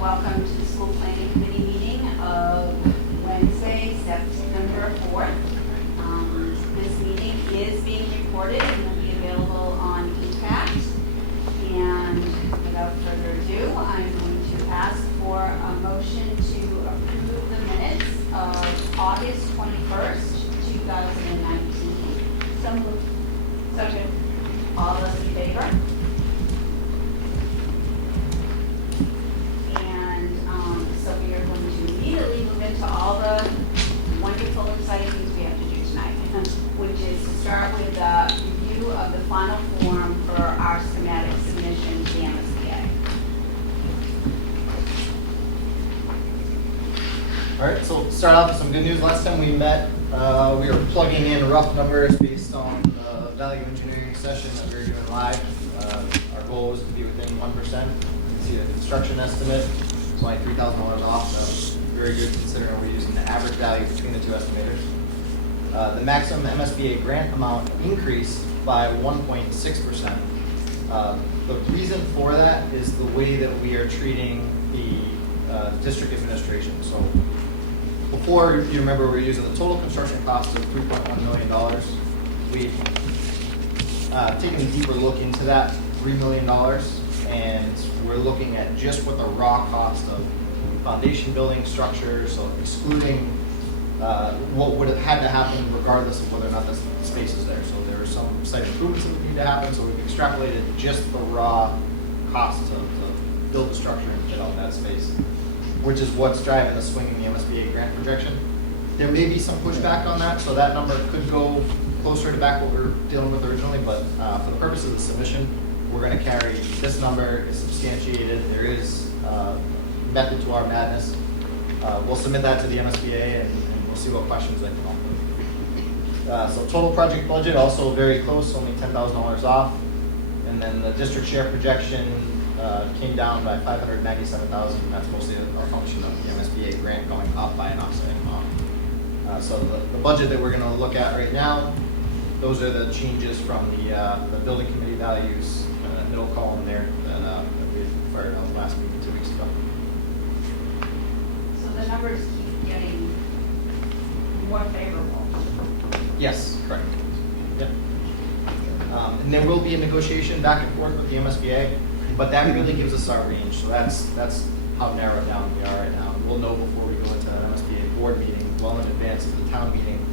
welcome to the School Planning Committee meeting of Wednesday, September 4th. This meeting is being recorded and will be available on EPAT. And without further ado, I'm going to ask for a motion to approve the minutes of August 21st, 2019. So moved. Second. All those in favor? So we are going to immediately move into all the wonderful, exciting things we have to do tonight, which is to start with a review of the final form for our schematic submission to the MSBA. All right, so start off with some good news. Last time we met, we were plugging in rough numbers based on the value engineering session that we were doing live. Our goal was to be within 1%. You can see the construction estimate. It's only $3,000 off, so very good considering we're using the average value between the two estimators. The maximum MSBA grant amount increased by 1.6%. The reason for that is the way that we are treating the district administration. So before, you remember, we were using the total construction cost of $3.1 million. We've taken a deeper look into that $3 million. And we're looking at just what the raw cost of foundation building structure, so excluding what would have had to happen regardless of whether or not the space is there. So there are some site improvements that would need to happen, so we've extrapolated just the raw cost to build the structure and fit out that space, which is what's driving the swing in the MSBA grant projection. There may be some pushback on that, so that number could go closer to back what we were dealing with originally, but for the purpose of the submission, we're going to carry this number. Is substantiated. There is method to our madness. We'll submit that to the MSBA and we'll see what questions they come up with. So total project budget also very close, only $10,000 off. And then the district share projection came down by $597,000. That's mostly a function of the MSBA grant going up by an offsetting amount. So the budget that we're going to look at right now, those are the changes from the building committee values. Middle column there that we fired out last week, 2 weeks ago. So the numbers keep getting more favorable. Yes, correct. Yep. And there will be a negotiation back and forth with the MSBA, but that really gives us our range. So that's how narrowed down we are right now. We'll know before we go into an MSBA board meeting, well in advance of the town meeting,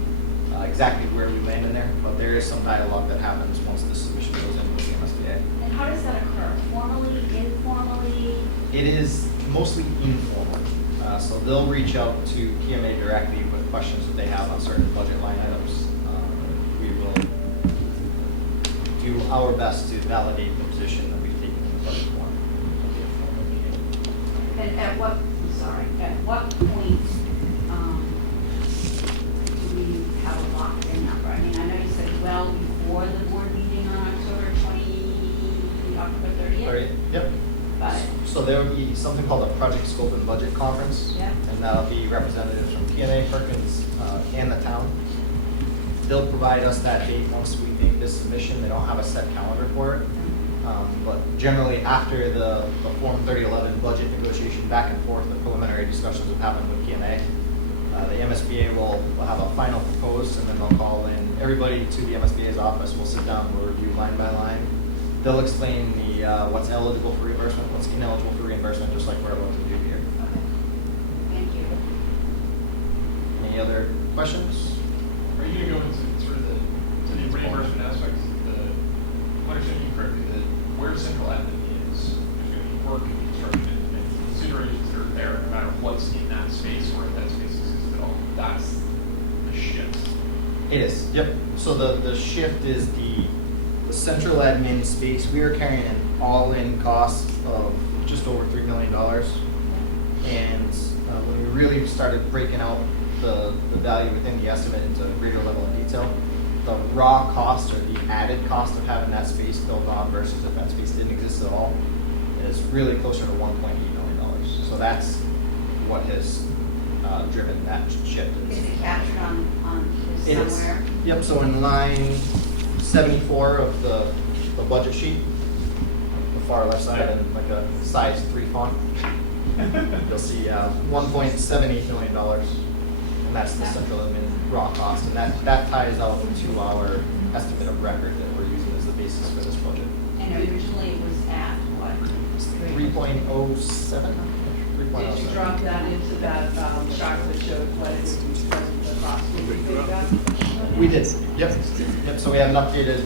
exactly where we land in there. But there is some dialogue that happens once the submission goes in with the MSBA. And how does that occur? Formally, informally? It is mostly informal. So they'll reach out to PMA directly with questions that they have on certain budget line items. We will do our best to validate the position that we've taken in the budget form. And at what point do we have a locked-in number? I mean, I know you said well before the board meeting on October 30th. Yep. But so there will be something called a project scope and budget conference. Yep. And that'll be representatives from PNA, Perkins, and the town. They'll provide us that date once we make this submission. They don't have a set calendar for it. But generally after the Form 3011 budget negotiation back and forth, the preliminary discussions have happened with PNA. The MSBA will have a final proposed, and then they'll call in everybody to the MSBA's office. We'll sit down, we'll review line by line. They'll explain what's eligible for reimbursement, what's ineligible for reimbursement, just like we're about to do here. okay. Thank you. Any other questions? Are you going to go into sort of the reimbursement aspects? If I understand you correctly, that where central admin is, there's going to be work and construction and considerations that are there, no matter what's in that space or if that space exists at all. That's the shift. It is. Yep. So the shift is the central admin space. We are carrying an all-in cost of just over $3 million. And when we really started breaking out the value within the estimate into a greater level of detail, the raw cost or the added cost of having that space built on versus if that space didn't exist at all is really closer to $1.8 million. So that's what has driven that shift. Is it captured on this It somewhere? is. Yep, so in line 74 of the budget sheet, the far left side, and like a size 3 font. you'll see $1.78 million, and that's the central admin raw cost, and that ties out to our estimate of record that we're using as the basis for this budget. And originally it was at what? 3.07? Did you drop that into that chart that showed what it would be because of the cost? Did you take that? We did, yep. So we have an updated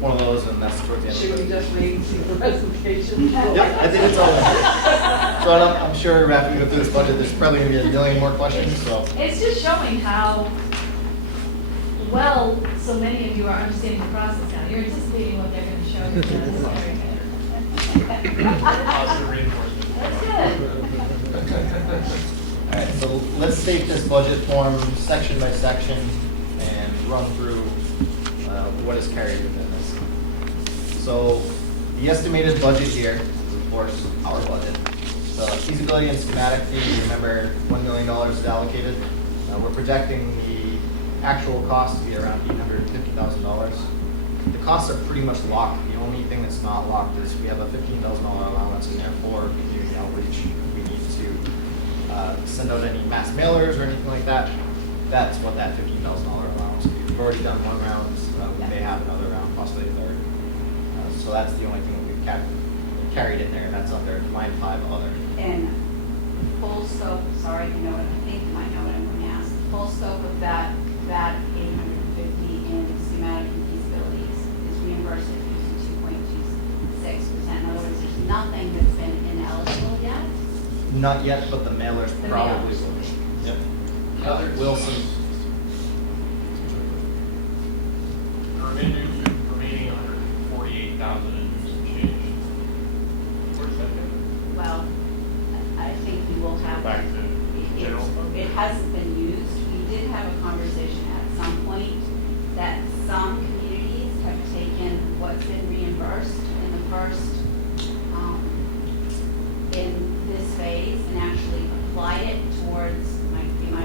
one of those, and that's towards the end of the Should we budget. just wait and see the presentation? Yep, I think it's all in there. So I'm sure after we go through this budget, there's probably gonna be a million more questions, so. It's just showing how well so many of you are understanding the process now. You're anticipating what they're going to show you. That's very good. Positive reinforcement. That's good. All right, so let's take this budget form section by section and run through what is carried within this. So the estimated budget here is, of course, our budget. The feasibility and schematic fee, remember, $1 million is allocated. We're projecting the actual cost to be around $850,000. The costs are pretty much locked. The only thing that's not locked is we have a $15,000 allowance in there for community outreach. We need to send out any mass mailers or anything like that. That's what that $15,000 allowance would be. We've already done one round. We may have another round, possibly a third. So that's the only thing that we've carried in there, and that's under line 5 other. And full scope, sorry, you know what, I think you might know what I'm going to ask. Full scope of that 850 in schematic and feasibilities is reimbursed at 52.26%. In other words, there's nothing that's been ineligible yet. Not yet, but the mailers The probably mailers. will be. Yep. Wilson. The remaining 148,000 and some change. Where's that going? Well, I think you will have. Back to general fund? It hasn't been used. We did have a conversation at some point that some communities have taken what's been reimbursed in the first, in this phase and actually applied it towards, am I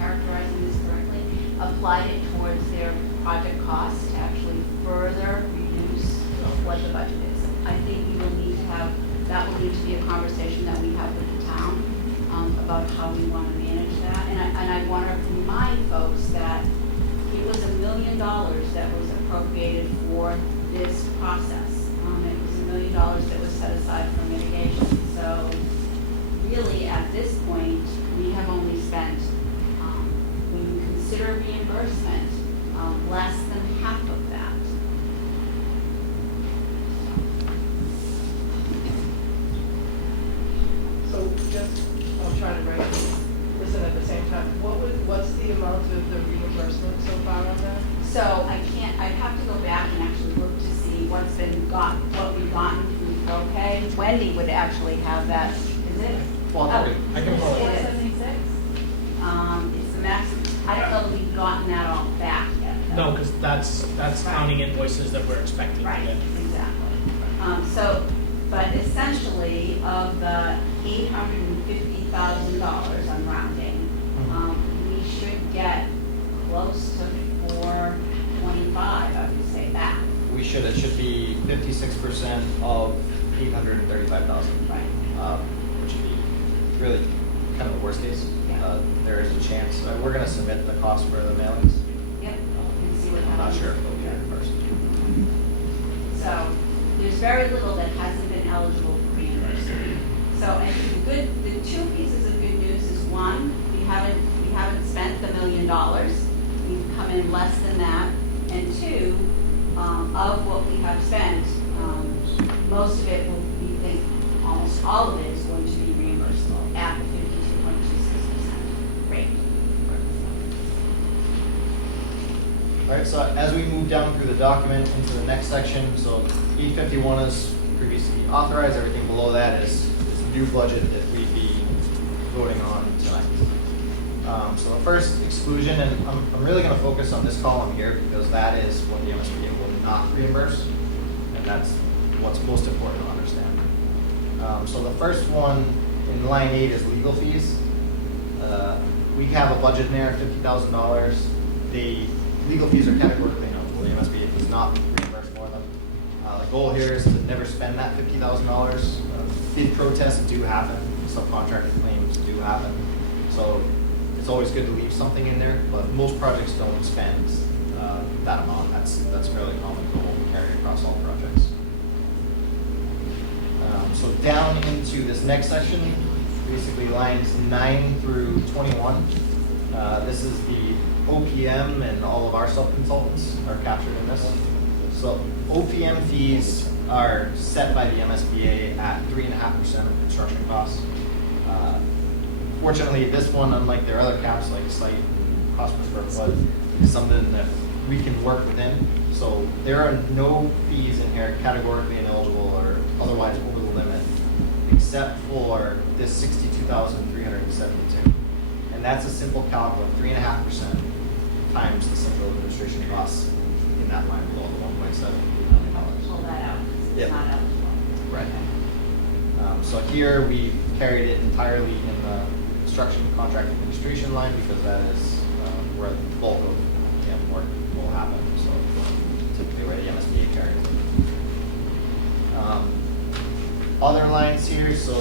characterizing this correctly? Applied it towards their project cost to actually further reduce what the budget is. I think we will need to have, that will need to be a conversation that we have with the town about how we want to manage that. And I want to remind folks that it was $1 million that was appropriated for this process. It was $1 million that was set aside for mitigation. So really, at this point, we have only spent, when you consider reimbursement, less than half of that. So just, I'm trying to write listen at the same time. What's the amount of the reimbursement so far on that? So I'd have to go back and actually look to see what we've gotten through ProPay. Wendy would actually have that, is it? Well, I can pull it. 476? It's the max, I don't know that we've gotten that all back yet. though. No, because that's counting invoices that we're expecting to Right, get. exactly. But essentially, of the $850,000, I'm rounding, we should get close to 425, I would say, back. It should be 56% of 835,000. Right. Which would be really kind of the worst case. Yeah. There is a chance, we're gonna submit the cost for the mailings. Yep, and see what I'm not happens. sure if it'll be reimbursed. So there's very little that hasn't been eligible for reimbursement. So, and the two pieces of good news is, one, we haven't spent the $1 million. We've come in less than that. And two, of what we have spent, most of it we think almost all of it is going to be reimbursable at the 52.26% rate. All right, so as we move down through the document into the next section, so 851 is previously authorized, everything below that is the new budget that we'd be voting on tonight. So the first exclusion, and I'm really gonna focus on this column here because that is what the MSBA will not reimburse, and that's what's most important to understand. So the first one in line 8 is legal fees. We have a budget in there, $50,000. The legal fees are categorically known. The MSBA does not reimburse more than, like goal here is to never spend that $50,000. Bid protests do happen, subcontractor claims do happen. So it's always good to leave something in there, but most projects don't spend that amount. That's fairly common goal we carry across all projects. So down into this next section, basically lines 9 through 21. This is the OPM and all of our sub-consultants are captured in this. So OPM fees are set by the MSBA at 3.5% of construction costs. Fortunately, this one, unlike their other caps like site cost per square foot, is something that we can work within. So there are no fees in here categorically ineligible or otherwise over the limit, except for this 62,372. And that's a simple calc of 3.5% times the central administration costs in that line below the $1.7 million. Pull that out, 'cause Yep. it's not eligible. Right. So here we carried it entirely in the construction contract administration line because that is where the bulk of the work will happen. So typically where the MSBA carries it. Other lines here, so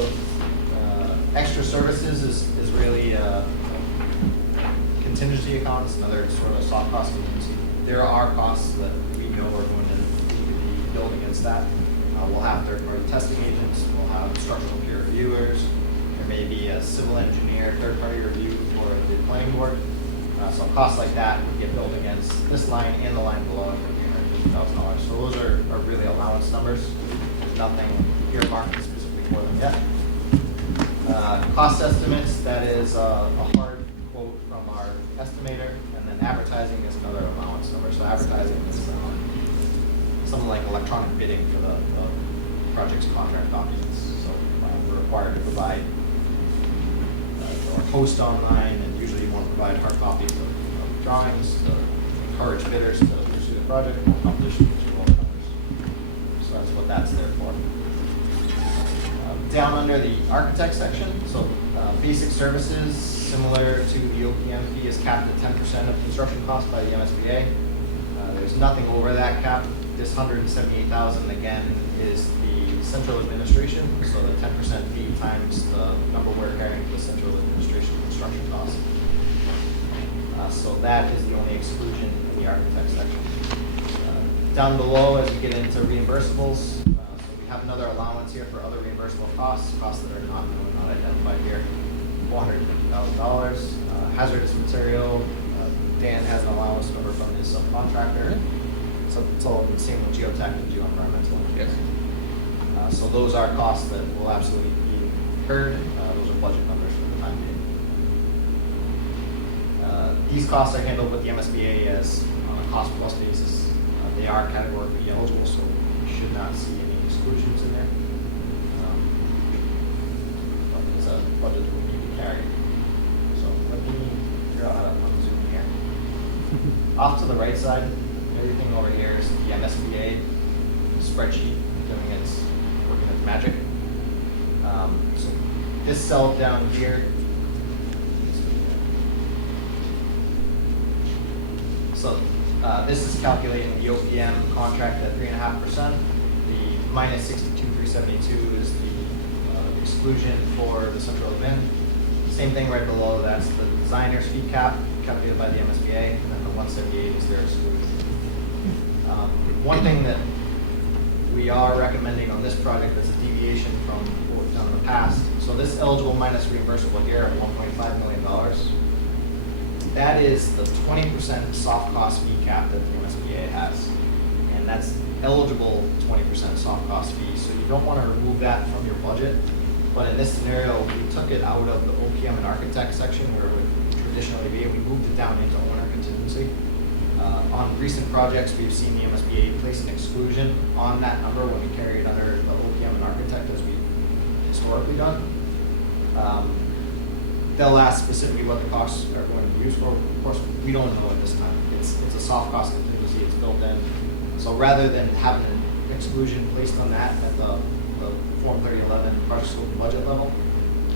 extra services is really contingency accounts, another sort of soft cost contingency. There are costs that we know are going to need to be billed against that. We'll have third-party testing agents, we'll have structural peer reviewers, there may be a civil engineer third-party review for the planning board. So costs like that would get billed against this line and the line below for $350,000. So those are really allowance numbers. There's nothing earmarked specifically for them yet. Cost estimates, that is a hard quote from our estimator, and then advertising is another allowance number. So advertising is something like electronic bidding for the project's contract documents. So we're required to provide or post online, and usually you want to provide hard copies of drawings to encourage bidders to pursue the project and competition between all vendors. So that's what that's there for. Down under the architect section, so basic services, similar to the OPM fee, is capped at 10% of construction costs by the MSBA. There's nothing over that cap. This $178,000 again is the central administration, so the 10% fee times the number we're carrying for the central administration construction cost. So that is the only exclusion in the architect section. Down below, as we get into reimbursables, so we have another allowance here for other reimbursable costs that are not known, not identified here. $450,000. Hazardous material, Dan has an allowance number from his subcontractor. So it's all the same with geotech and geoenvironmental engineering. So those are costs that will absolutely be incurred. Those are budget numbers for the time being. These costs are handled with the MSBA as on a cost plus basis. They are categorically eligible, so you should not see any exclusions in there. But it's a budget that we need to carry. So let me figure out how to unzoom here. Off to the right side, everything over here is the MSBA spreadsheet doing its working its magic. So this cell down here. So this is calculating the OPM contract at 3.5%. The minus 62,372 is the exclusion for the central admin. Same thing right below. That's the designer's fee cap calculated by the MSBA, and then the 178 is their exclusion. One thing that we are recommending on this project that's a deviation from what we've done in the past. So this eligible minus reimbursable here at $1.5 million. That is the 20% soft cost fee cap that the MSBA has. And that's eligible 20% soft cost fee. So you don't want to remove that from your budget. But in this scenario, we took it out of the OPM and architect section where it would traditionally be, and we moved it down into owner contingency. On recent projects, we've seen the MSBA place an exclusion on that number when we carry it under the OPM and architect as we've historically done. They'll ask specifically what the costs are going to be used for. Of course, we don't know at this time. It's a soft cost contingency, it's built in. So rather than having an exclusion placed on that at the Form 3011 project scope and budget level,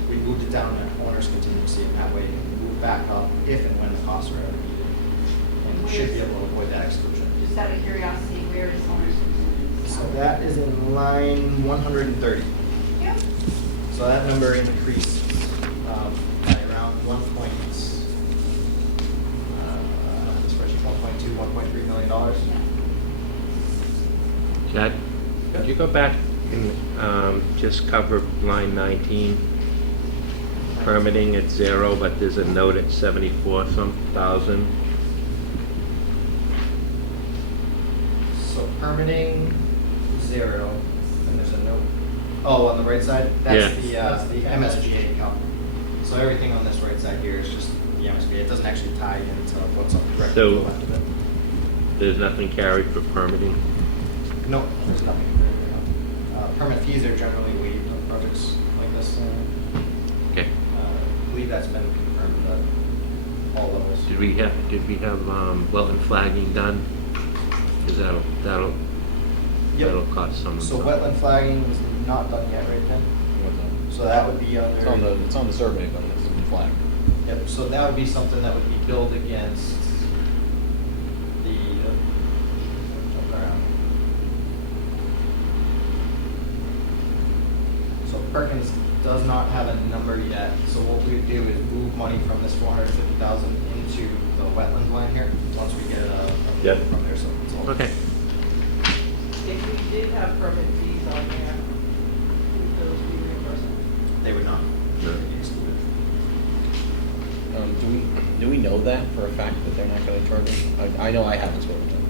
we moved it down to owner's contingency, and that way it can move back up if and when the costs are ever needed. And we should be able to avoid that exclusion. Just out of curiosity, where is owner's contingency? So that is in line 130. Yep. So that number increased by around $1.3 million. Chad, could you go back and just cover line 19? Permitting at 0, but there's a note at 74,000. So permitting 0, and there's a note. Oh, on the right side, that's the MSBA account. So everything on this right side here is just the MSBA. It doesn't actually tie into what's up directly to the left of it. There's nothing carried for permitting. No, there's nothing. Permit fees are generally waived on projects like this. Okay. I believe that's been confirmed at all levels. Did we have wetland flagging done? Because that'll cost some. So wetland flagging is not done yet, right, Tim? So that would be under. It's on the survey, but it's in flag. Yep, so that would be something that would be billed against the, jump around. So Perkins does not have a number yet, so what we would do is move money from this 450,000 into the wetland line here, once we get a Yep. from there, so it's all. Okay. If we did have permit fees on there, would those be reimbursable? They would not. No. They'd be excluded. Do we know that for a fact that they're not going to charge us? I know I haven't spoken to them.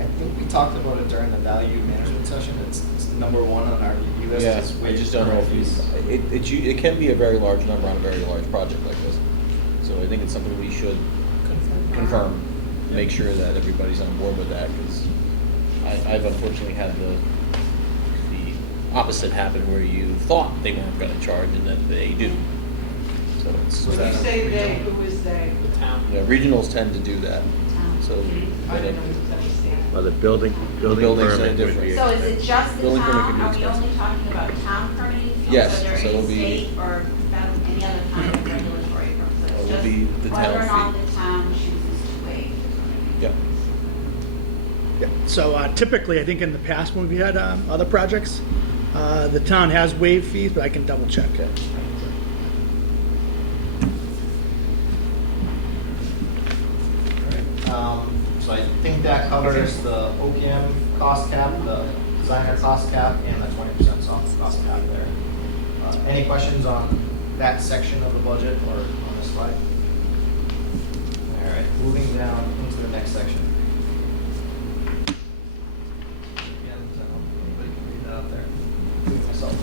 I think we talked about it during the value management session. It's number one on our review list. Yeah, is I wage just don't know if fees. it can be a very large number on a very large project like this. So I think it's something we should confirm, make sure that everybody's on board with that, because I've unfortunately had the opposite happen where you thought they weren't going to charge and then they do. So it's, Was When you that- say they, who is they? The town. yeah, regionals tend to do that. So I don't know who's understanding. Well, the building building's permit different. would be. So is it just the Building permit town? can be Are we expensive. only talking about town permitting fees? Yes, Are there so any it'll be- state or any other kind of regulatory purposes? It'll Just be the whether or town not fee. the town chooses to waive the permitting. Yeah. Yeah. So typically, I think in the past when we had other projects, the town has waived fees, but I can double check it. So I think that covers the OPM cost cap, the designer cost cap, and the 20% soft cost cap there. Any questions on that section of the budget or on this slide? All right, moving down into the next section. Again, I don't know if anybody can read that up there. Including myself.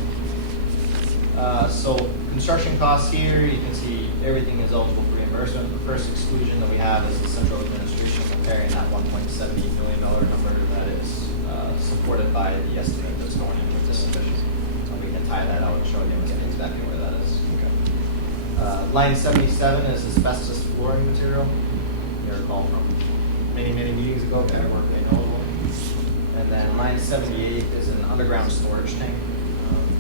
So construction costs here, you can see everything is eligible for reimbursement. The first exclusion that we have is the central administration, carrying that $1.78 million number that is supported by the estimate that's going in with this submission. So we can tie that out and show you exactly where that is. Line 77 is asbestos flooring material. You recall from many meetings ago, that work they know about. And then line 78 is an underground storage tank.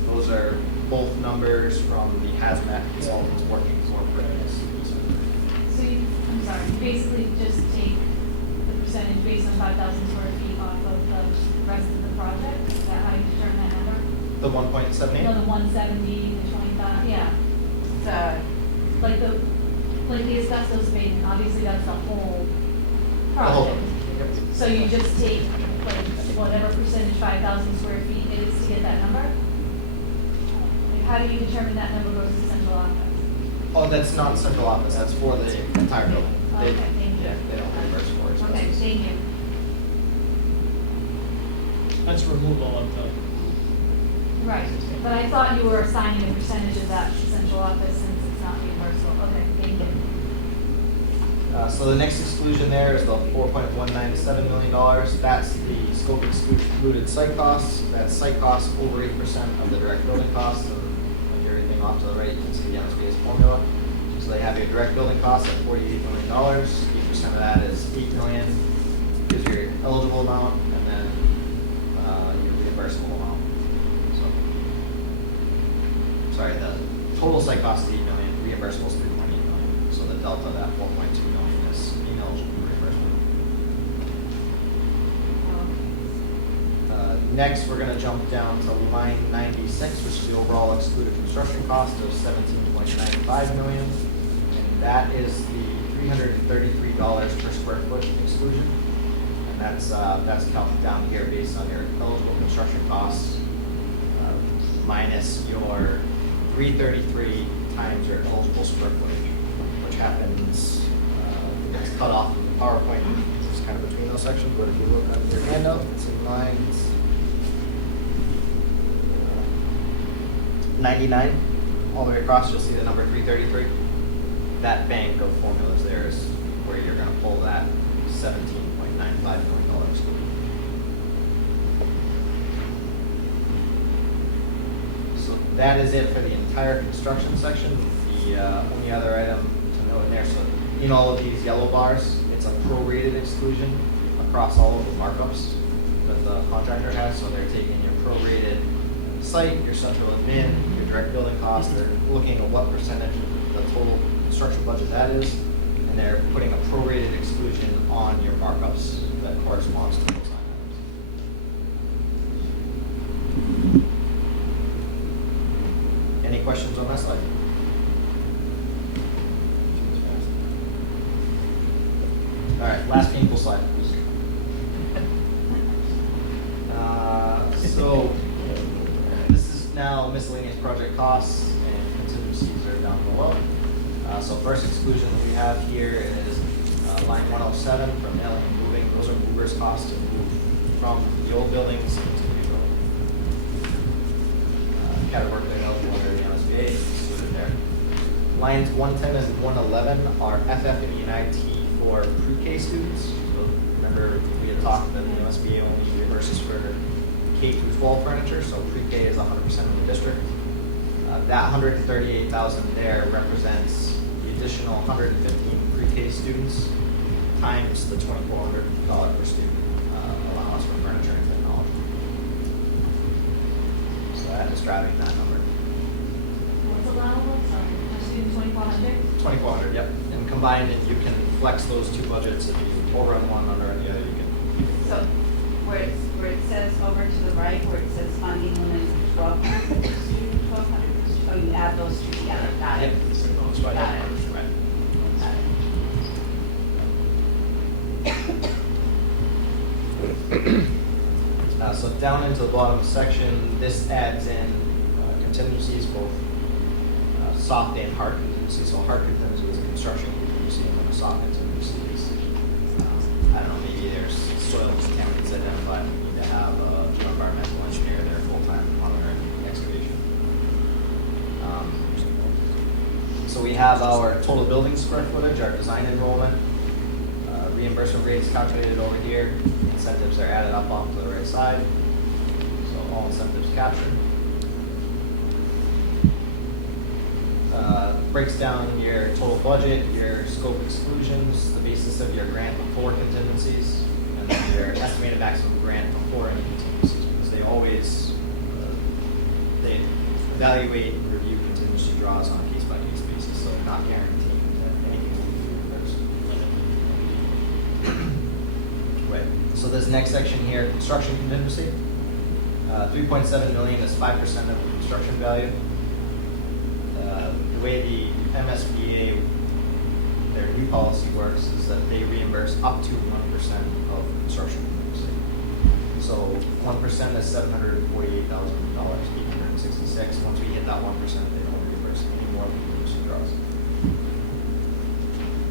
Those are both numbers from the hazmat consultants working for Brittany's. So you, I'm sorry, you basically just take the percentage based on 5,000 square feet off of the rest of the project? Is that how you determine that number? The 1.78? No, the 170, the 25, yeah. Like the asbestos abatement, obviously that's the whole The whole- project. Yep. So you just take like whatever percentage 5,000 square feet is to get that number? Like, how do you determine that number goes to central office? Oh, that's not central office, that's for the entire building. They- Okay, thank you. Yeah, they don't reimburse for it. Okay, thank you. That's removal of the, Right, but I thought you were assigning a percentage of that to central office since it's not reimbursable. Okay, thank you. So the next exclusion there is the $4.197 million. That's the scope excluded site costs. That's site costs over 8% of the direct building costs. So like everything off to the right, you can see the MSBA's formula. So they have your direct building costs at $48 million. 8% of that is $8 million, is your eligible amount, and then your reimbursable amount. So, sorry, the total site cost is $8 million, reimbursable is $3.8 million. So the delta of that $4.2 million is ineligible for reimbursement. Next, we're gonna jump down to line 96, which is the overall excluded construction cost of 17.95 million. And that is the $333 per square foot exclusion. And that's counted down here based on your eligible construction costs, minus your 333 times your eligible square footage, which happens, it's cut off in the PowerPoint. It's kind of between those sections, but if you look at your handout, it's in lines 99 all the way across. You'll see the number 333. That bank of formulas there is where you're going to pull that $17.95 million exclusion. So that is it for the entire construction section. The only other item to note in there, so in all of these yellow bars, it's a prorated exclusion across all of the markups that the contractor has. So they're taking your prorated site, your central admin, your direct building costs. They're looking at what percentage of the total construction budget that is, and they're putting a prorated exclusion on your markups that corresponds to those line items. Any questions on that slide? All right, last painful slide. So this is now miscellaneous project costs and contingencies are down below. So first exclusion that we have here is line 107 from nailing and moving. Those are movers costs to move from the old buildings into the new building. Category available under the MSBA is excluded there. Lines 110 and 111 are FF&E and IT for pre-K students. So remember we had talked that the MSBA only reimburses for K through 12 furniture, so pre-K is 100% of the district. That $138,000 there represents the additional 115 pre-K students times the $2,400 per student allowance for furniture and technology. So that is driving that number. What's allowable, sorry, a student 2,400? 2,400, yep. And combined, and you can flex those two budgets. If you overrun one under the other, you can. So where it says over to the right, where it says funding limit is 1,200 per student, 1,200 per student, oh, you add those two together, got it. Yep. So those right Got up, it. right. Got it. So down into the bottom section, this adds in contingencies, both soft and hard contingencies. So hard contingency is construction contingency, and then a soft contingency is, I don't know, maybe there's soil contaminants identified. We need to have an environmental engineer there full-time monitoring the excavation. So we have our total building square footage, our design enrollment, reimbursement rates calculated over here. Incentives are added up off to the right side. So all incentives captured. Breaks down your total budget, your scope exclusions, the basis of your grant before contingencies, and then your estimated maximum grant before any contingencies, because they always they evaluate and review contingency draws on a case-by-case basis, so they're not guaranteeing that anything will be reimbursed. Right. So this next section here, construction contingency. 3.7 million is 5% of the construction value. The way the MSBA, their new policy works is that they reimburse up to 1% of construction contingency. So 1% is $748,000, 866. Once we hit that 1%, they don't reimburse any more than contingency draws.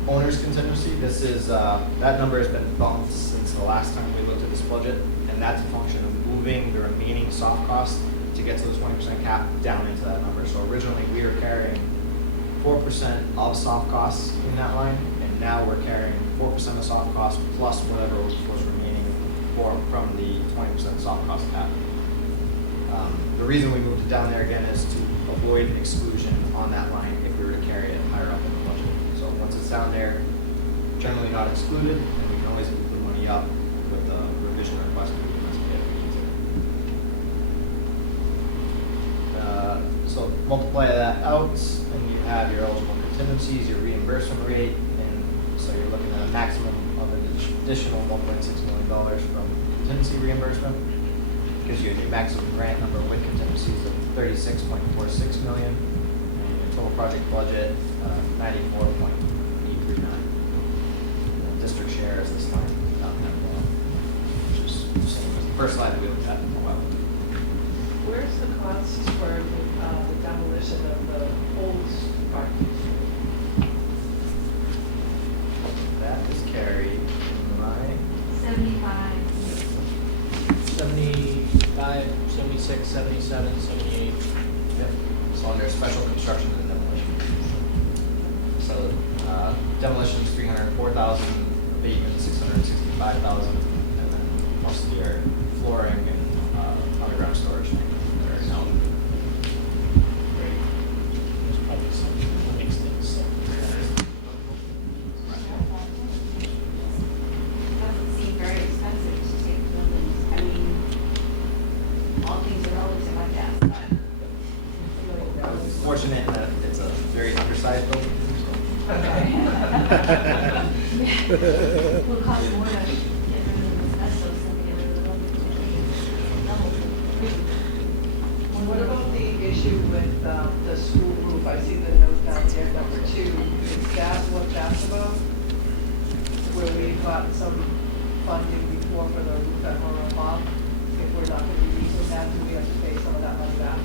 Owner's contingency, this is, that number has been bumped since the last time we looked at this budget, and that's a function of moving the remaining soft cost to get to the 20% cap down into that number. So originally we were carrying 4% of soft costs in that line, and now we're carrying 4% of soft costs plus whatever was remaining from the 20% soft cost cap. The reason we moved it down there again is to avoid exclusion on that line if we were to carry it higher up in the budget. So once it's down there, generally not excluded, and we can always move the money up with a revision request to the MSBA if we need to. So multiply that out, and you have your eligible contingencies, your reimbursement rate, and so you're looking at a maximum of an additional $1.6 million from contingency reimbursement. gives you a maximum grant number with contingencies of 36.46 million, and a total project budget 94.839. District share is this line, which is the same as the first slide that we looked at in a while. Where's the cost for the demolition of the old park? That is carried in my 75. 75, 76, 77, 78. Yep. So under special construction and demolition. So demolition is 304,000, abatement 665,000, and then plus your flooring and underground storage that are now. There's probably some mixed in, so. Doesn't seem very expensive to take buildings. I mean, all things are relative, I guess, but. I was fortunate in that it's a very undersized building. Will cost more to get rid of asbestos than to get rid of the building. What about the issue with the school roof? I see the note down here, number 2. Is that what that's about? Where we got some funding before for the roof at Monroe Hall? If we're not going to be using that, do we have to pay some of that money back?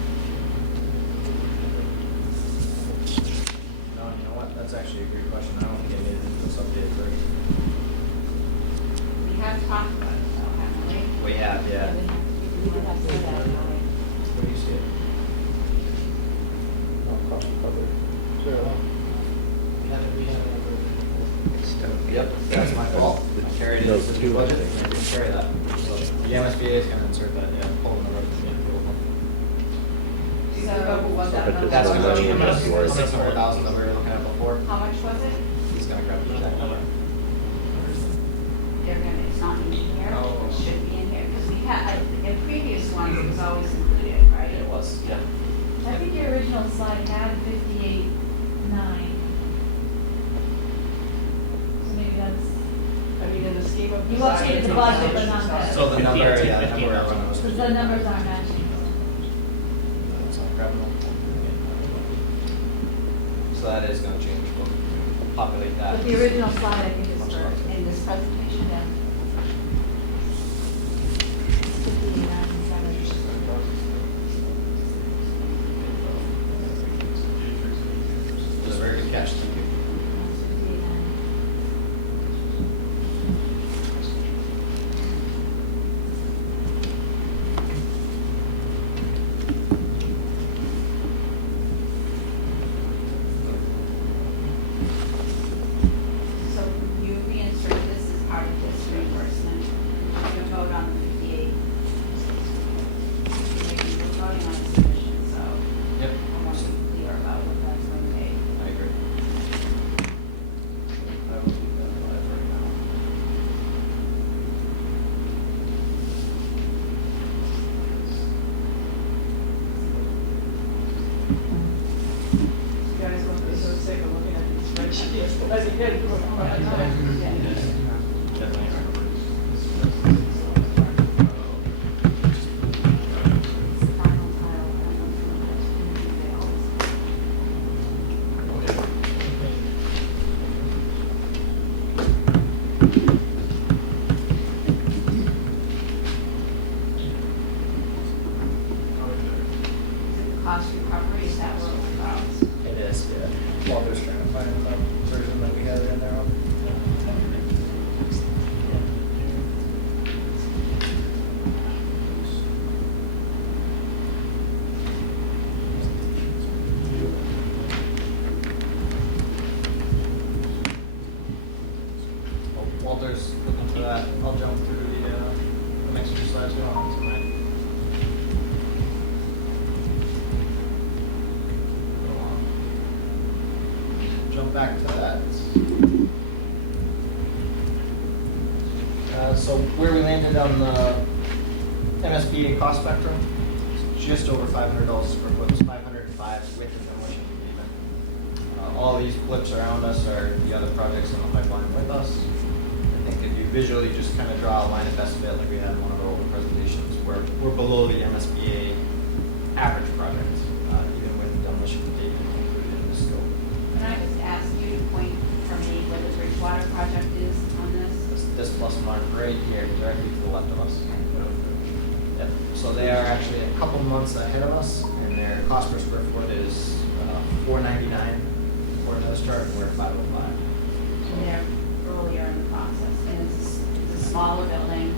No, you know what? That's actually a great question. I don't think I made it into this updated version. We have talked about it though, haven't we? We have, yeah. We did have to do that, haven't we? Where do you see it? Yep, that's my fault. I carried it No, as a two, new I budget. think. I didn't carry that. So the MSBA is gonna insert that, yeah, pull in the road. Do you remember what that But number That's the the was? money in this word. 600,000 that we were looking at before. How much was it? He's gonna grab the exact number. They're gonna, it's not in here, Oh. it should be in here, because we had, in previous ones, it was always included, right? It was, yeah. I think your original slide had 58.9. So maybe that's, I mean, in the scheme of. You updated the budget, but not the- So the number, 58, yeah, the number 58,000. everyone knows. because the numbers aren't matching. So I'm grabbing them. So that is gonna change. We'll populate that. But the original slide, I think, is for, In this presentation, yeah. 58.9. It was a very good catch. Thank you. so you reinsert this as part of this reimbursement. You're gonna vote on the 58. You're voting on the submission, so Yep. I want to be clear about what that's going to be. I agree. I will do that live right now. You guys want to so sick of looking at these spreadsheets, but I think it's a lot of time. It's the final tile, I don't know if you know what's in the cost recovery, is that what it's about? It is, yeah. Walter's trying to find the version that we had in there. While Walter's looking for that, I'll jump through the next few slides we don't have tonight. Go on. Jump back to that. So where we landed on the MSBA cost spectrum, it's just over $500 per foot, it's 505 with the demolition abatement. All these blips around us are the other projects in the pipeline with us. And think if you visually just kind of draw a line of best fit like we had in one of our older presentations, we're below the MSBA average project, even with demolition pavement included in the scope. Can I just ask you to point for me where the Bridgewater project is on this? This plus mark right here, directly to the left of us. Yep. So they are actually a couple months ahead of us, and their cost per square foot is $499 for those chart, and we're at 505. And they're earlier in the process, and it's a smaller building.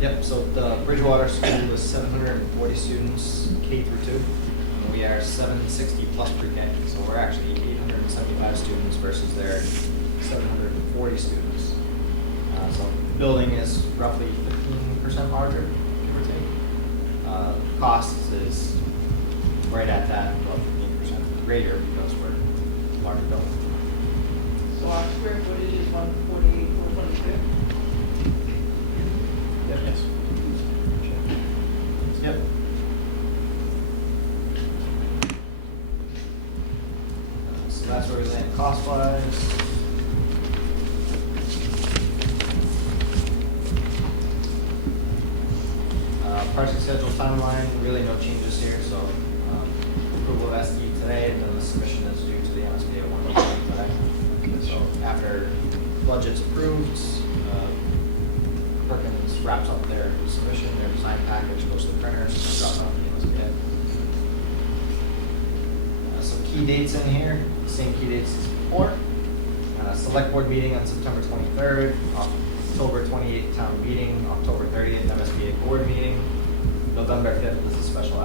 Yep, so the Bridgewater School is 740 students, K through 2, and we are 760 plus pre-K. So we're actually 875 students versus their 740 students. So the building is roughly 15% larger, give or take. Cost is right at that, about 15% greater because we're a larger building. So our square footage is 148, 122? Yep. Yes. Yep. So that's where we land cost-wise. Pricing schedule timeline, really no changes here, so approval of SE today, and then the submission is due to the MSBA at 1 p.m. today. So after budget's approved, Perkins wraps up their submission, their design package, goes to the printers, drops off to the MSBA. Some key dates in here, same key dates as before. Select board meeting on September 23rd, October 28th town meeting, October 30th MSBA board meeting, November 5th is a special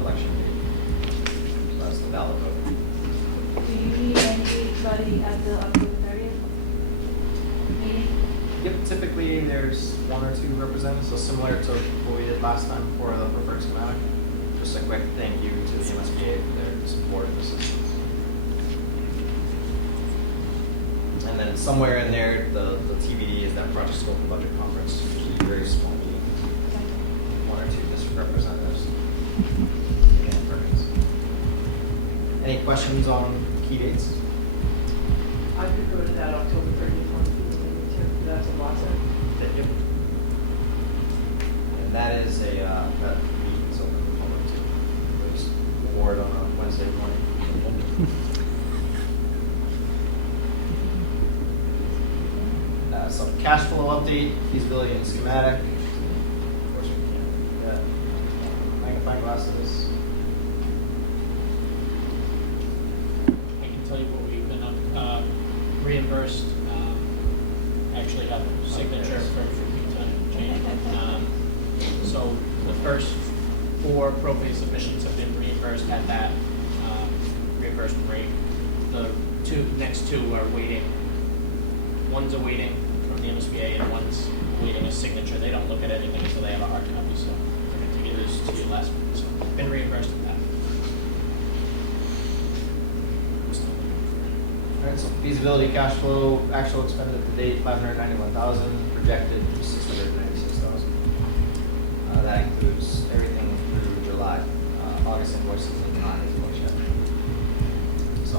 election meeting. So that's the ballot vote. Do you need anybody at the October 30th meeting? Yep, typically there's 1 or 2 representatives, so similar to what we did last time for the preferred schematic. Just a quick thank you to the MSBA for their support and assistance. And then somewhere in there, the TBD is that project scope and budget conference, usually a very small meeting, 1 or 2 district representatives. Again, Perkins. Any questions on key dates? I could go to that October 30th one, too. That's a lot. Yep. And that is that meeting's open to the public too. There's award on a Wednesday morning. So cash flow update, feasibility and schematic. Of course we can't do that. Magnifying glasses. I can tell you what we've been reimbursed, actually have a signature for pizza change. So the first 4 propane submissions have been reimbursed at that reimbursement rate. The next two are waiting. One's awaiting from the MSBA and one's awaiting a signature. They don't look at anything until they have a hard copy, so I'm going to give this to you last week. So been reimbursed at that. All right, so feasibility cash flow, actual expended to date, 591,000, projected 696,000. That includes everything through July. August invoices are not as much yet. So.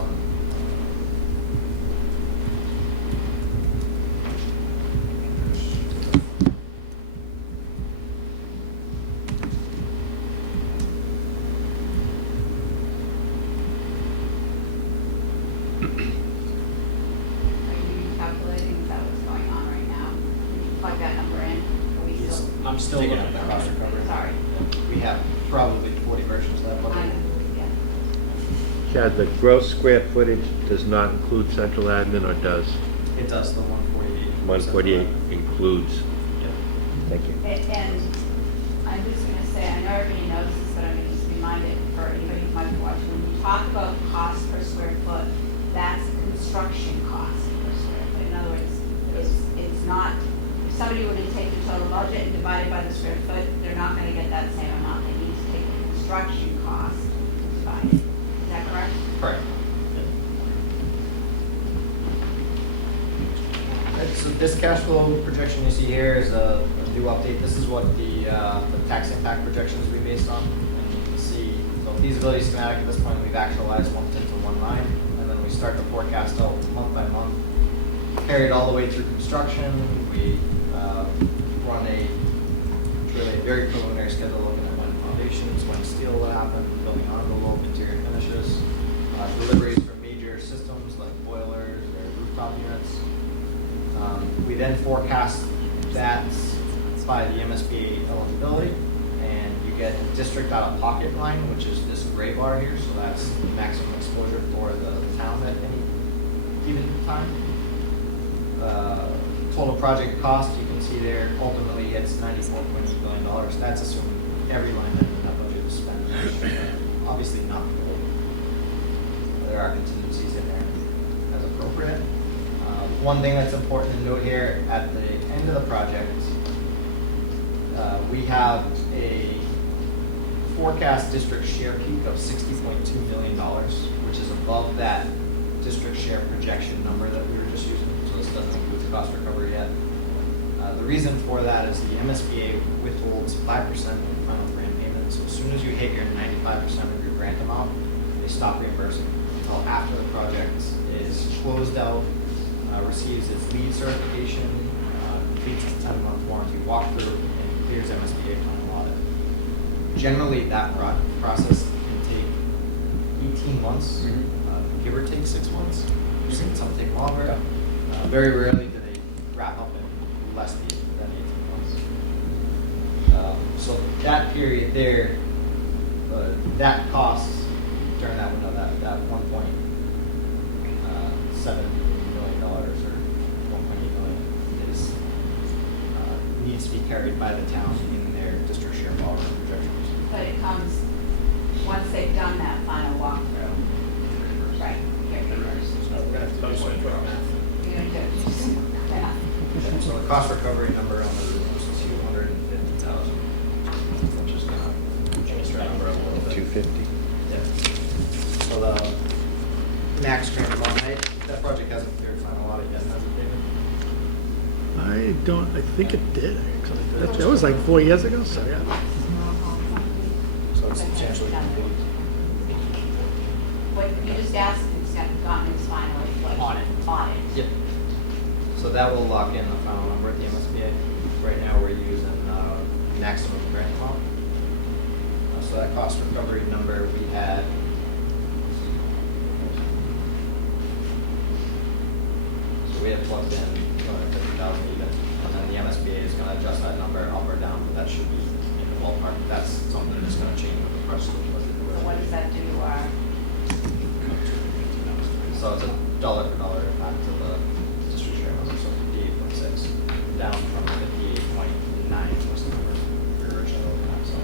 Are you calculating, is that what's going on right now? Can you plug that number in? Are we still? I'm still Taking looking up at the cost it. recovery. Sorry. We have probably 40 versions of that book. I know, yeah. Chad, the gross square footage does not include central admin, or does? It does, the 148. 148 includes. Yeah. Thank you. And I'm just gonna say, I know everybody knows this, but I'm gonna just remind it for anybody who might be watching. When you talk about cost per square foot, that's construction cost per square foot. In other words, it's not, if somebody were to take the total budget and divide it by the square foot, they're not gonna get that same amount. They need to take the construction cost and divide it. Is that correct? Correct. Right, so this cash flow projection you see here is a new update. This is what the tax impact projections we based on. And you can see, so feasibility schematic at this point, we've actualized lumped into one line, and then we start to forecast out month by month carry it all the way through construction. We run a really very preliminary schedule looking at when foundations, when steel will happen, building envelope, interior finishes, deliveries for major systems like boilers or rooftop units. We then forecast that by the MSBA eligibility, and you get a district out-of-pocket line, which is this gray bar here, so that's the maximum exposure for the town at any given time. Total project cost, you can see there, ultimately it's $94.8 million. That's assuming every line item in that budget is spent, which obviously not full. There are contingencies in there as appropriate. One thing that's important to note here, at the end of the project, we have a forecast district share peak of $60.2 million, which is above that district share projection number that we were just using. So this doesn't include the cost recovery yet. The reason for that is the MSBA withholds 5% of the final grant payment. So as soon as you hit your 95% of your grant amount, they stop reimbursing until after the project is closed out, receives its LEED certification, completes its 10-month warranty walkthrough, and clears MSBA final audit. Generally, that process can take 18 months, give or take 6 months. We've seen some take longer. Very rarely do they wrap up in less than 18 months. So that period there, that cost during that window, that $1.7 million or $1.8 million is needs to be carried by the town in their district share borrowing projections. But it comes, once they've done that final walkthrough. Right. Get reimbursed. So we're gonna have to do some quick math. You're gonna do some math. So the cost recovery number on the roof was $250,000, which is gonna change that number a little bit. 250. Yeah. So the max grant amount, that project hasn't cleared final audit yet, has it, David? I think it did, actually. That was like 4 years ago, so yeah. So it's substantially complete. What you just asked, it's gotten its final, like, audit. Yep. So that will lock in the final number at the MSBA. Right now, we're using maximum grant amount. So that cost recovery number we had. So we have plugged in 250,000 even, and then the MSBA is going to adjust that number up or down, but that should be in the ballpark. That's something that's going to change with the rest of the budget. So what does that do to our, So it's a dollar for dollar impact to the district share number, so 58.6, down from 58.9 was the number we were originally looking at, so.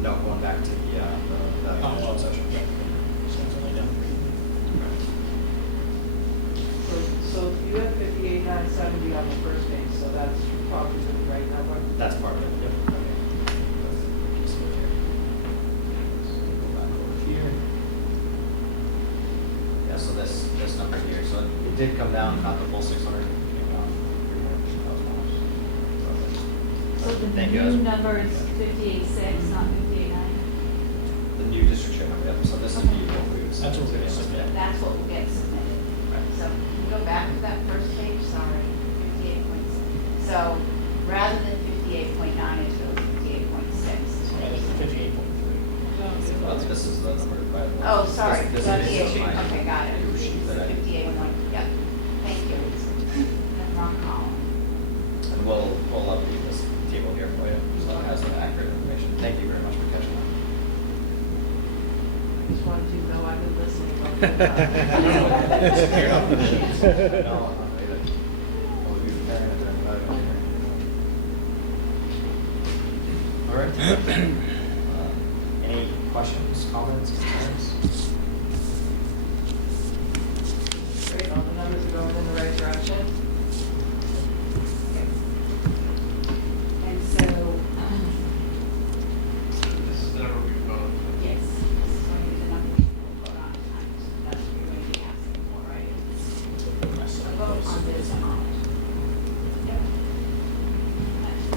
No, going back to the evaluation session. So you have 58,970 on the first page, so that's probably the right number. That's part of it, yep. Okay. That's the piece of it here. So we'll go back over here. Yeah, so this number here, so it did come down, not the full 600, it came down $3,000. So the Thank you, new guys. number is 58.6, not 58.9. The new district share number, yep, so this is the what we would. That's what we're gonna submit. that's what will get submitted. So can you go back to that first page, sorry, 58.6. So rather than 58.9, it's really 58.6. Right, it's 58.3. Well, this is the number by the. Oh, sorry, This is 58, my okay, got it. new sheet that I. 58.1, yep, thank you. That's wrong column. And we'll update this table here for you, so it has the accurate information. Thank you very much for catching that. I just wanted you to know I've been listening. the whole time. You're not the sheets. No, I'm not either. We'll be preparing it during the evaluation. All right. Any questions, comments, concerns? Great, all the numbers are going in the right direction. And so, This is the number we voted. yes, this is going to be the number we will put on tonight. That's what you're going to be asking for, right? A vote on this amount. Yep.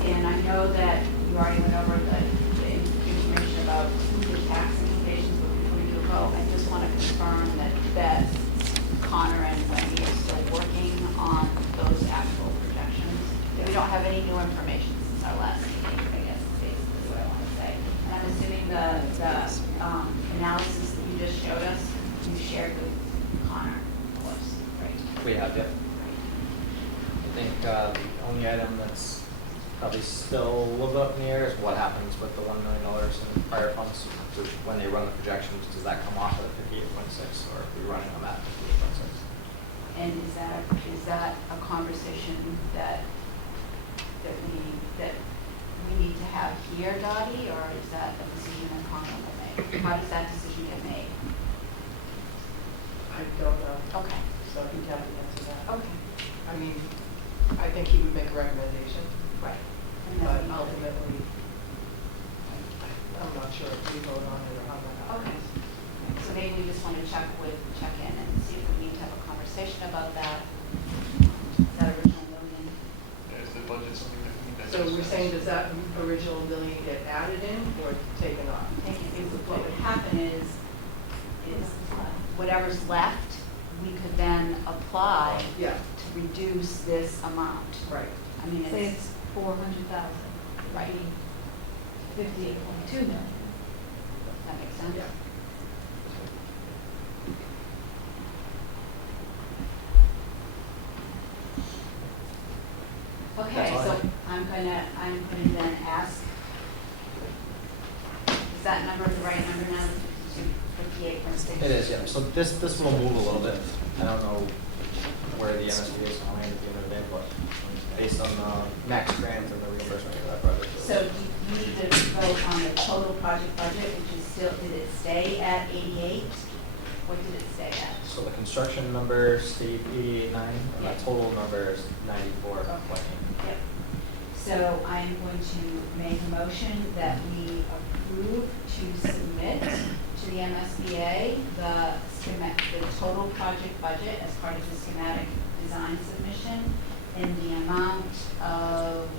And I know that you already went over the information about the tax implications, but before we do a vote, I just want to confirm that Connor and Wendy are still working on those actual projections. That we don't have any new information since our last meeting, I guess is basically what I want to say. And I'm assuming the analysis that you just showed us, you shared with Connor, of course, right? We have, yep. I think the only item that's probably still a little bit up in the air is what happens with the $1 million in prior funds. So when they run the projections, does that come off at 58.6, or are we running on that 58.6? And is that a conversation that we need to have here, Dottie, or is that a decision that Connor will make? How does that decision get made? I don't know, Okay. so he'd have to answer that. Okay. I mean, I think he would make a recommendation, Right. And but then we- ultimately, I'm not sure if we vote on it or how that Okay. happens. So maybe we just want to check in and see if we need to have a conversation about that original million. Is the budget something that we need to? So we're saying, does that original million get added in or taken off? What would happen is whatever's left, we could then apply Yeah, to reduce this amount. right. I mean, Say it's, it's 400,000. Right. 58.2 million. that makes sense? Yeah. Okay, That's all so right. I'm gonna then ask, is that number the right number now, 58.6? It is, yeah. So this will move a little bit. I don't know where the MSBA is going at the end of the day, but based on the max grant and the reimbursement of that project. So you need to vote on the total project budget, which is still, did it stay at 88? What did it stay at? So the construction number stayed 88.9, and Yeah. the total number is 94.8. Yep. So I'm going to make a motion that we approve to submit to the MSBA the total project budget as part of the schematic design submission in the amount of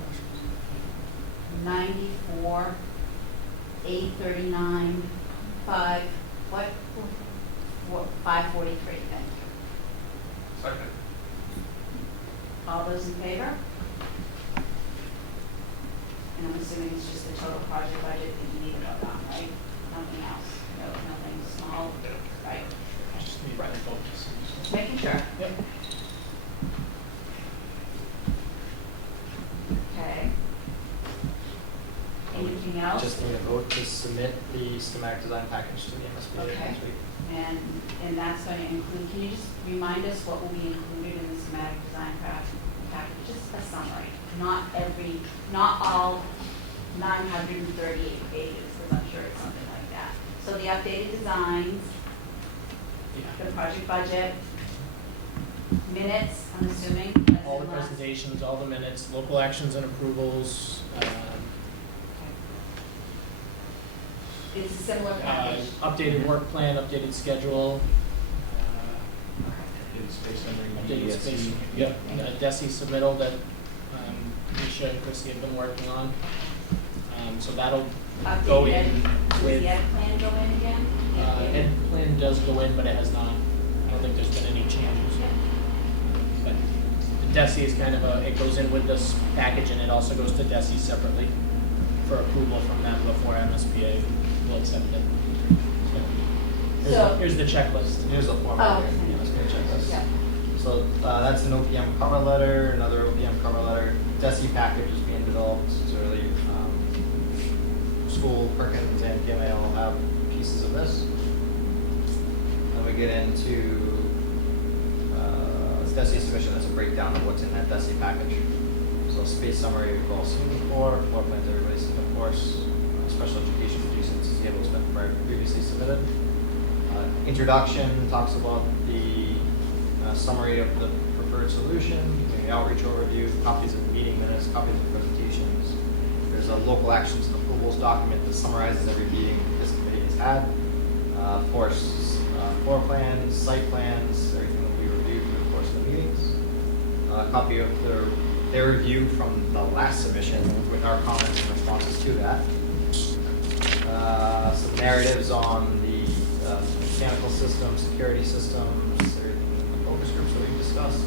94,839, 543, thank you. Second. All those in favor? And I'm assuming it's just the total project budget that you need to vote on, right? Nothing else? No, nothing small? Right? Just need to vote to see. Just making sure. Yep. Okay. Anything else? Just need a vote to submit the schematic design package to the MSBA Okay. next week. And that's going to include, can you just remind us what will be included in the schematic design package? Just a summary, not all 938 pages, because I'm sure it's something like that. So the updated designs, the project budget, minutes, I'm assuming. as All the in last- presentations, all the minutes, local actions and approvals, It's a similar package. updated work plan, updated schedule, It's based on updated space, yep, and a DESI submittal that Misha and Christie have been working on. So that'll go Updated, in does with, the ed plan go in again? ed plan does go in, but it has not, I don't think there's been any changes. But the DESI is kind of it goes in with this package, and it also goes to DESI separately for approval from them before MSBA will accept it. So- Here's the checklist. Here's the format Oh, here, the MSBA checklist. Yeah. So that's an OPM cover letter, another OPM cover letter. DESI package is being developed. It's really school, Perkins, and PMA all have pieces of this. Then we get into DESI submission. That's a breakdown of what's in that DESI package. So space summary we've all seen before, floor plans everybody's seen of course, special education adjacent to tables been previously submitted. Introduction talks about the summary of the preferred solution, the outreach overview, copies of meeting minutes, copies of presentations. There's a local actions and approvals document that summarizes every meeting this committee has had. Of course, floor plans, site plans, everything that we reviewed through the course of the meetings. A copy of their review from the last submission with our comments and responses to that. Some narratives on the mechanical system, security systems, everything in the focus groups that we've discussed.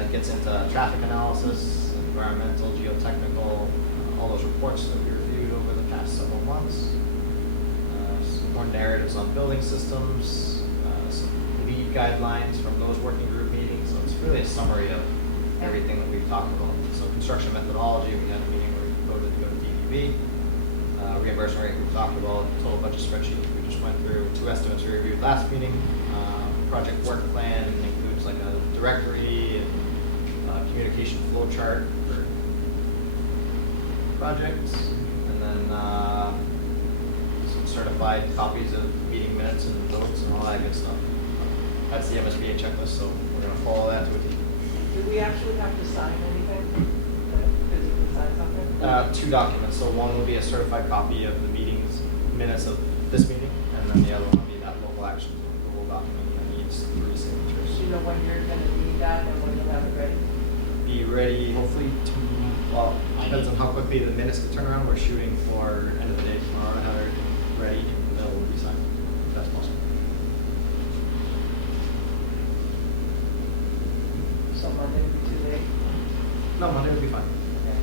It gets into traffic analysis, environmental, geotechnical, all those reports that we reviewed over the past several months. Some more narratives on building systems, some lead guidelines from those working group meetings. So it's really a summary of everything that we've talked about. So construction methodology, we had a meeting where we voted to go to DVB. Reimbursement rate we talked about, total budget spreadsheet we just went through, 2 estimates we reviewed last meeting. Project work plan includes like a directory and communication flow chart for projects, and then some certified copies of meeting minutes and votes and all that good stuff. That's the MSBA checklist, so we're going to follow that to a T. Do we actually have to sign anything? Physically sign something? 2 documents. So one will be a certified copy of the meetings minutes of this meeting, and then the other one will be that local action rule document that needs 3 signatures. Do you know when you're gonna need that and when you'll have it ready? Be ready hopefully well, depends on how quickly the minutes can turn around. We're shooting for end of the day tomorrow to have everything ready and available to be signed, if that's possible. So Monday would be too late? No, Monday would be fine. Okay.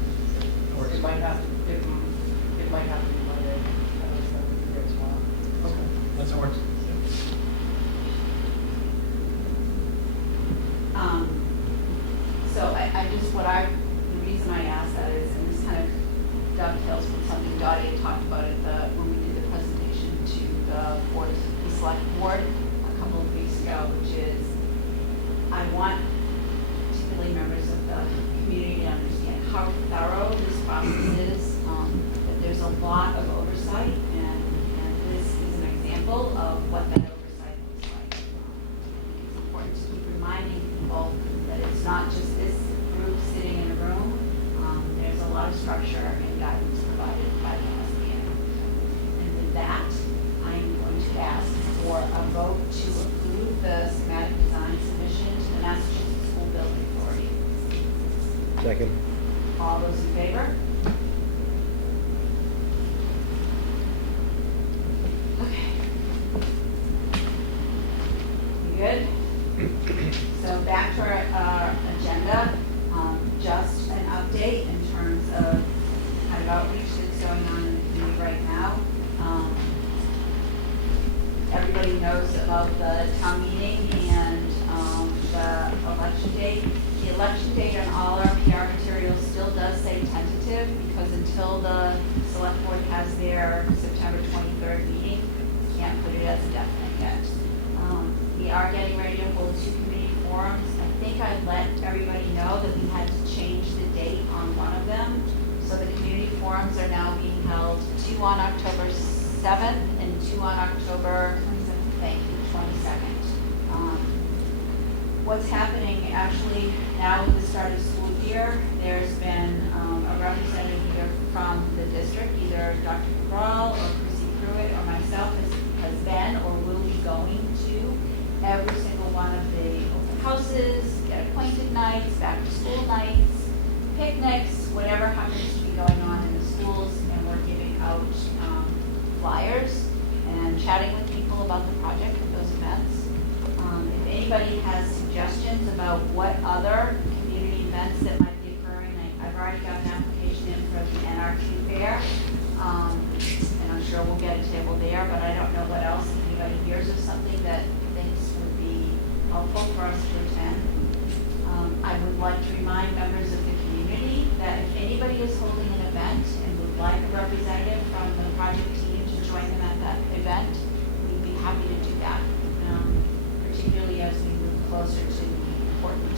It might have to, it might have to be Monday. I was going to be here tomorrow. Okay, that's how it works. So the reason I asked that is, and this kind of dovetails with something Dottie had talked about when we did the presentation to the select board a couple of weeks ago, which is, I want particularly members of the community to understand how thorough this process is, that there's a lot of oversight, and this is an example of what that oversight looks like. It's important to keep reminding people that it's not just this group sitting in a room. There's a lot of structure and guidance provided by the MSBA. And with that, I am going to ask for a vote to approve the schematic design submission to the Massachusetts School Building Authority. Second. All those in favor? Okay. You good? So back to our agenda, just an update in terms of kind of outreach that's going on in the community right now. Everybody knows about the town meeting and the election date. The election date on all our PR materials still does say tentative, because until the select board has their September 23rd meeting, can't put it as a definite yet. We are getting ready to hold 2 community forums. I think I let everybody know that we had to change the date on one of them. So the community forums are now being held 2 on October 7th and 2 on October 22nd. What's happening actually now with the start of the school year, there's been a representative either from the district, either Dr. Cabral or Chrissy Pruitt or myself has been or will be going to every single one of the open houses, get acquainted nights, back to school nights, picnics, whatever happens to be going on in the schools, and we're giving out flyers and chatting with people about the project at those events. If anybody has suggestions about what other community events that might be occurring, I've already got an application in for the NRQ fair, and I'm sure we'll get a table there, but I don't know what else. If anybody hears of something that thinks would be helpful for us to attend. I would like to remind members of the community that if anybody is holding an event and would like a representative from the project team to join them at that event, we'd be happy to do that, particularly as we move closer to the important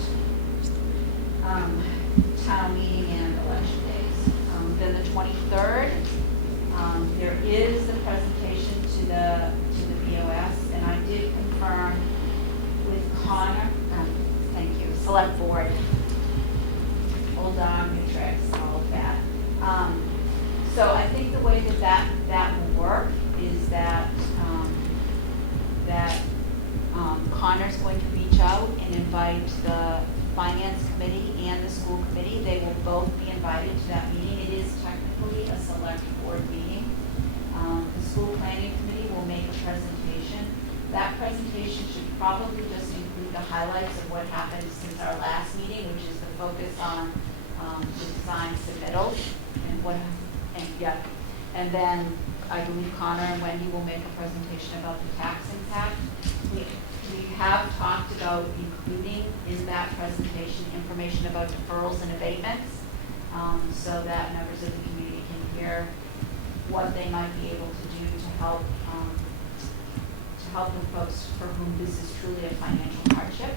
town meeting and election days. Then the 23rd, there is the presentation to the BOS, and I did confirm with Connor, thank you, select board, hold on, matrix, all of that. So I think the way that will work is that Connor's going to reach out and invite the finance committee and the school committee. They will both be invited to that meeting. It is technically a select board meeting. The school planning committee will make a presentation. That presentation should probably just highlights of what happened since our last meeting, which is the focus on the design submittals and what, and then I believe Connor and Wendy will make a presentation about the tax impact. We have talked about including in that presentation information about deferrals and abatements, so that members of the community can hear what they might be able to do to help the folks for whom this is truly a financial hardship,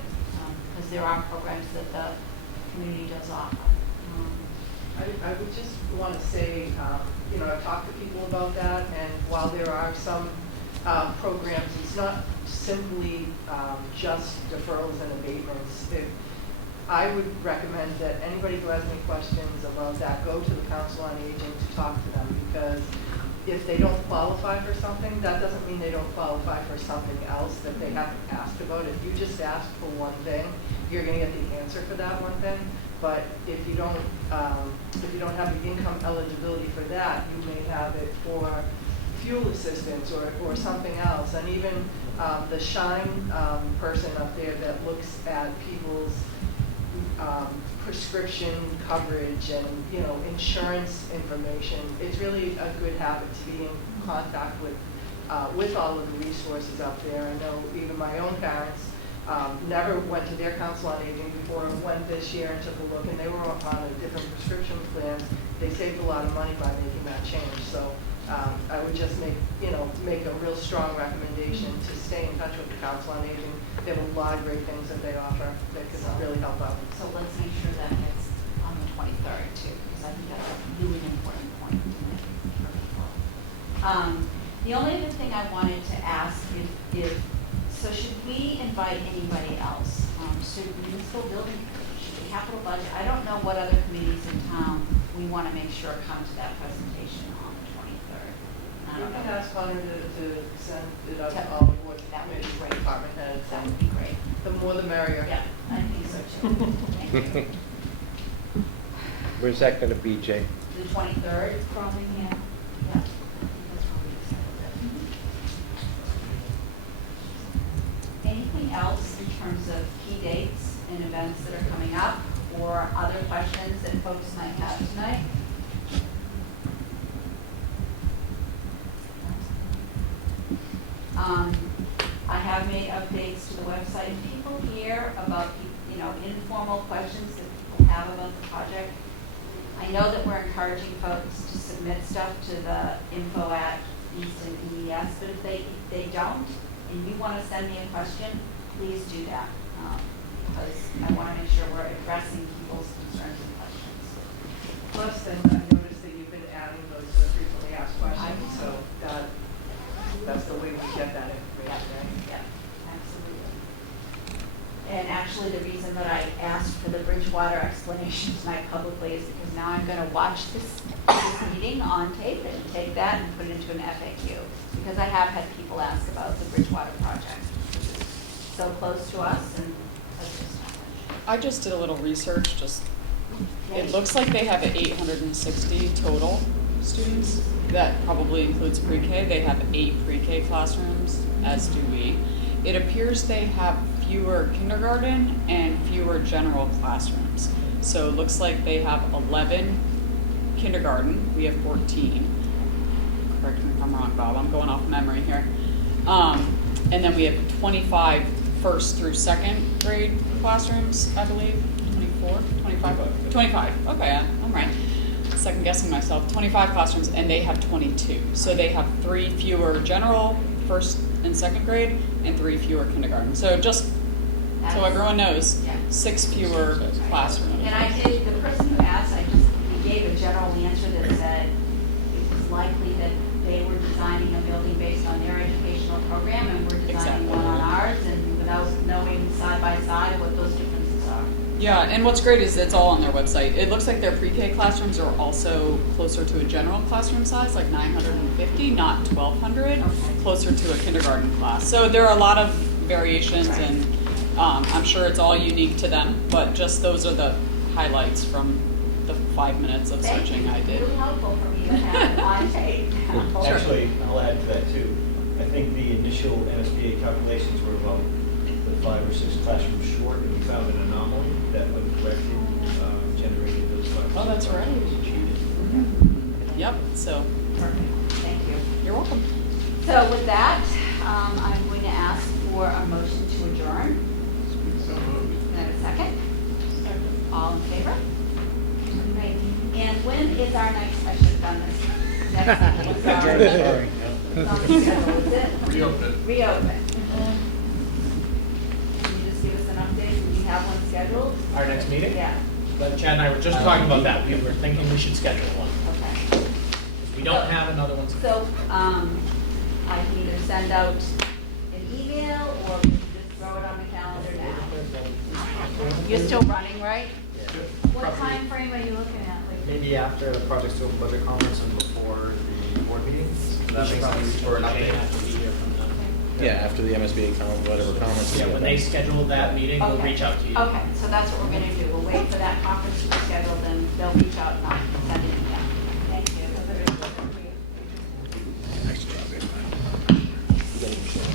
because there are programs that the community does offer. I would just want to say, I've talked to people about that, and while there are some programs, it's not simply just deferrals and abatements. I would recommend that anybody who has any questions about that, go to the Council on Aging to talk to them, because if they don't qualify for something, that doesn't mean they don't qualify for something else that they haven't asked about. If you just ask for one thing, you're going to get the answer for that one thing. But if you don't have the income eligibility for that, you may have it for fuel assistance or something else. And even the Shine person up there that looks at people's prescription coverage and insurance information, it's really a good habit to be in contact with all of the resources up there. I know even my own parents never went to their Council on Aging before, and went this year and took a look, and they were on a different prescription plan. They saved a lot of money by making that change. So I would just make a real strong recommendation to stay in touch with the Council on Aging. They have a lot of great things that they offer that can really help out. So let's make sure that gets on the 23rd too, because I think that's a really important point to make for people. The only other thing I wanted to ask is so should we invite anybody else? Should municipal building, should the capital budget? I don't know what other committees in town we want to make sure come to that presentation on the 23rd. I You don't can know. ask Connor to send it out to Yeah. all the board That would be committees, great. department heads. That would be great. The more the merrier. Yeah, I think so too. Thank you. Where's that gonna be, Jay? The 23rd, probably, yeah. Yeah. That's probably acceptable. Anything else in terms of key dates and events that are coming up, or other questions that folks might have tonight? I have made updates to the website. If people hear about, informal questions that people have about the project, I know that we're encouraging folks to submit stuff to the info at Easton EES, but if they don't, and you want to send me a question, please do that, because I want to make sure we're addressing people's concerns and questions. Plus, then I noticed that you've been adding those to the frequently asked questions, so that's the way we get that information, right? Yeah, absolutely. And actually, the reason that I asked for the Bridgewater explanation tonight publicly is because now I'm going to watch this meeting on tape and take that and put it into an FAQ, because I have had people ask about the Bridgewater project. It's so close to us, and that's just not much. I just did a little research, it looks like they have 860 total students. That probably includes pre-K. They have 8 pre-K classrooms, as do we. It appears they have fewer kindergarten and fewer general classrooms. So it looks like they have 11 kindergarten, we have 14. Correct me if I'm wrong, Bob, I'm going off memory here. And then we have 25 first through second grade classrooms, I believe. 24, 25, 25, okay, I'm right. Second guessing myself, 25 classrooms, and they have 22. So they have 3 fewer general first and second grade and 3 fewer kindergarten. So just so everyone knows, Yeah. 6 fewer classrooms. And the person who asked, we gave a general answer that said it was likely that they were designing a building based on their educational program, and we're designing Exactly. one on ours, and without knowing side by side what those differences are. Yeah, and what's great is it's all on their website. It looks like their pre-K classrooms are also closer to a general classroom size, like 950, not 1,200, Okay. closer to a kindergarten class. So there are a lot of variations, Right. and I'm sure it's all unique to them, but just those are the highlights from the 5 minutes of Thank searching you. I did. Really helpful for me to have on tape. Actually, I'll add to that too. I think the initial NSBA calculations were about the 5 or 6 classrooms short, and we found an anomaly that when corrected, generated those 5 or 6 Oh, that's right. classrooms cheated. Yep, so, Perfect, thank you. you're welcome. So with that, I'm going to ask for a motion to adjourn. So moved. Can I have a second? All in favor? Great. And when is our next, I should have done this. Next meeting, sorry. It's on the schedule, is it? Reopen it. Reopen. Can you just give us an update? Do we have one scheduled? Our next meeting? Yeah, But Chad and I were just talking about that. We were thinking we should schedule one. okay. We don't have another one. So, I can either send out an email or we can just throw it on the calendar now. You're still running, right? What time frame are you looking at? Like, Maybe after the Project School Budget Conference and before the board meetings. That makes sense for an May update. have to be here from them. Yeah, after the MSBA whatever conference. Yeah, when they schedule that meeting, we'll Okay. reach out to you. Okay, so that's what we're gonna do. We'll wait for that conference to be scheduled, and they'll reach out and I'll send an email. Thank you. You gotta be sure.